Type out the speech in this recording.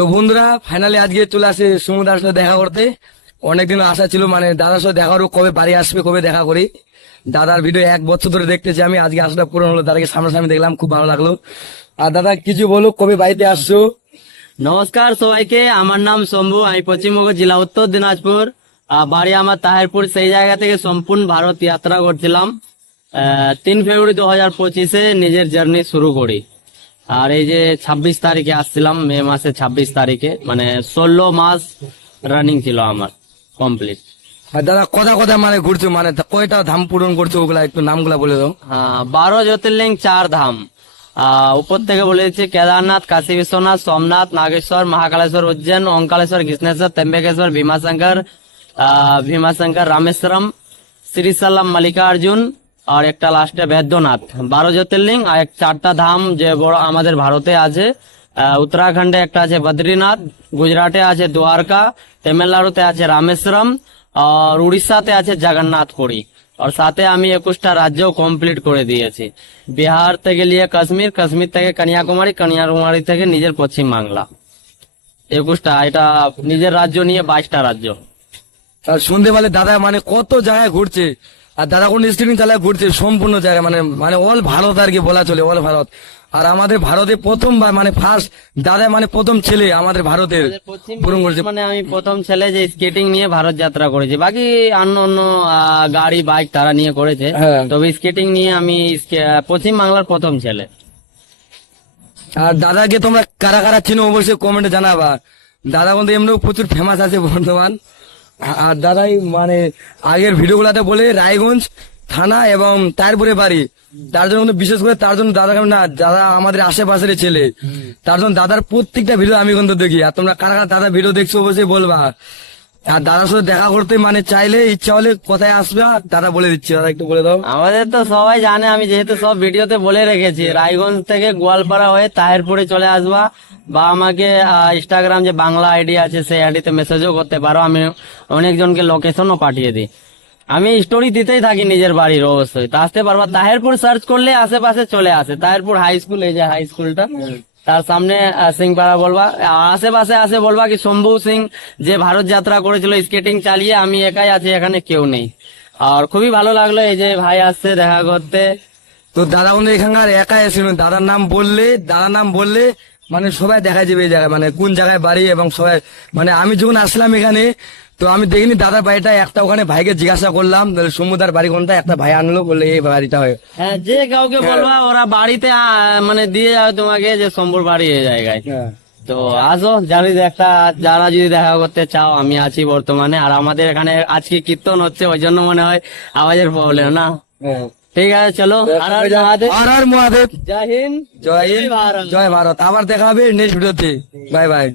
তো বন্ধুরা ফাইনালি আজকে চলে আসে সমুদ্রের সাথে দেখা করতে। অনেকদিন আশা ছিল, মানে দাদার সাথে দেখা করবো, কবে বাড়ি আসবে, কবে দেখা করি। দাদার ভিডিও 1 বছর ধরে দেখতেছি আমি, আজকে আসাটা পূরণ হলো, দাদাকে সামনাসামনি দেখলাম, খুব ভালো লাগলো। আর দাদা কিছু বলো, কবে বাড়িতে আসছো? নমস্কার সবাইকে, আমার নাম শম্ভু, আমি পশ্চিমবঙ্গ জেলা উত্তর দিনাজপুর। বাড়ি আমার তাহিরপুর। সেই জায়গা থেকে সম্পূর্ণ ভারত যাত্রা করছিলাম। 3 ফেব্রুয়ারি 2025-এ নিজের জার্নি শুরু করি। আর এই যে 26 তারিখে আসছিলাম, মে মাসে 26 তারিখে, মানে 16 মাস রানিং ছিল আমার কমপ্লিট। আর দাদা কথা কথা মানে ঘুরছো, মানে কয়টা ধাম পূরণ করছো, ওগুলা একটু নামগুলা বলে দাও। 12 জ্যোতির্লিঙ্গ, 4 ধাম। উপর থেকে বলে দিচ্ছি: কেদারনাথ, কাশী বিশ্বনাথ, সোমনাথ, নাগেশ্বর, মহাকালেশ্বর, উজ্জैन, ओंकालेश्वर, कृष्णेश्वर, त्र्यंबकेश्वर, भीमाशंकर, रामेश्वरम, श्रीशैलम, मल्लिकार्जुन और একটা লাস্টে বৈদ্যনাথ। 12 জ্যোতির্লিঙ্গ আর 4টা ধাম যে বড় আমাদের ভারতে আছে। উত্তরাখণ্ডে একটা আছে বদ্রীনাথ, গুজরাটে আছে দ্বারকা, তামিলনাড়ুতে আছে রামেশ্বরম, আর উড়িষ্যাতে আছে জগন্নাথপুরী। আর সাথে আমি 21টা রাজ্য কমপ্লিট করে দিয়েছি। বিহার থেকে নিয়ে কাশ্মীর, কাশ্মীর থেকে কন্যাকুমারী, কন্যাকুমারী থেকে নিজের পশ্চিম বাংলা। 21টা, এটা নিজের রাজ্য নিয়ে 22টা রাজ্য। আর শুনতে পারলে দাদা মানে কত জায়গায় ঘুরছে, আর দাদা কোন স্টেডিয়াম চালায় ঘুরছে সম্পূর্ণ জায়গায়, মানে মানে অল ভারত আর কি বলা চলে, অল ভারত। আর আমাদের ভারতে প্রথমবার, মানে ফার্স্ট দাদা, মানে প্রথম ছেলে আমাদের ভারতের পূরণ করছে। মানে আমি প্রথম ছেলে যে স্কেটিং নিয়ে ভারত যাত্রা করেছি। বাকি অন্য অন্য গাড়ি বাইক তারা নিয়ে করেছে, হ্যাঁ। তবে স্কেটিং নিয়ে আমি পশ্চিম বাংলার প্রথম ছেলে। আর দাদাকে তোমরা কারা কারা চিনো অবশ্যই কমেন্টে জানাবা। দাদা কিন্তু এমনিও প্রচুর ফেমাস আছে বর্তমান। আর দাদাই মানে আগের ভিডিও গুলাতে বলে রায়গঞ্জ থানা এবং তারপরে বাড়ি, তার জন্য কিন্তু বিশেষ করে তার জন্য দাদা, না দাদা আমাদের আশেপাশের ছেলে, তার জন্য দাদার প্রত্যেকটা ভিডিও আমি কিন্তু দেখি। আর তোমরা কারা কারা দাদা ভিডিও দেখছো অবশ্যই বলবা। আর দাদার সাথে দেখা করতে মানে চাইলে, ইচ্ছা হলে কোথায় আসবে দাদা বলে দিচ্ছি, দাদা একটু বলে দাও। আমাদের তো সবাই জানে, আমি যেহেতু সব ভিডিওতে বলে রেখেছি, রায়গঞ্জ থেকে গোয়ালপাড়া হয়ে তাহিরপুরে চলে আসবা, বা আমাকে ইনস্টাগ্রাম যে বাংলা আইডি আছে সেই আইডিতে মেসেজও করতে পারো। আমি অনেকজনকে লোকেশনও পাঠিয়ে দিই। আমি স্টোরি দিতেই থাকি নিজের বাড়ির, অবশ্যই তা আসতে পারবা। তাহিরপুর সার্চ করলে আশেপাশে চলে আসে তাহিরপুর হাই স্কুল, এই যে হাই স্কুলটা, তার সামনে সিংপাড়া বলবা। আশেপাশে আসে বলবা কি শম্ভু সিং যে ভারত যাত্রা করেছিল স্কেটিং চালিয়ে, আমি একাই আছি, এখানে কেউ নেই। আর খুবই ভালো লাগলো এই যে ভাই আসছে দেখা করতে। তো দাদা কিন্তু এখানকার একাই এসেছিল, দাদার নাম বললে মানে সবাই দেখা যাবে এই জায়গায়, মানে কোন জায়গায় বাড়ি এবং সবাই। মানে আমি যখন আসলাম এখানে, তো আমি দেখিনি দাদার বাড়িটা, একটা ওখানে ভাইকে জিজ্ঞাসা করলাম সমুদ্রের বাড়ি কোনটা, একটা ভাই আনলো, বললে এই বাড়িটা হয়। হ্যাঁ, যে কাউকে বলবা ওরা বাড়িতে মানে দিয়ে যাবে তোমাকে যে শম্ভুর বাড়ি এই জায়গায়। তো আসো, জানি একটা যারা যদি দেখা করতে চাও, আমি আছি বর্তমানে। আর আমাদের এখানে আজকে কীর্তন হচ্ছে, ওই জন্য মনে হয় আওয়াজের প্রবলেম না। ঠিক আছে, চলো। হর হর মহাদেব। জয় হিন্দ, জয় হিন্দ, জয় ভারত। আবার দেখা হবে নেক্সট ভিডিওতে। Bye bye.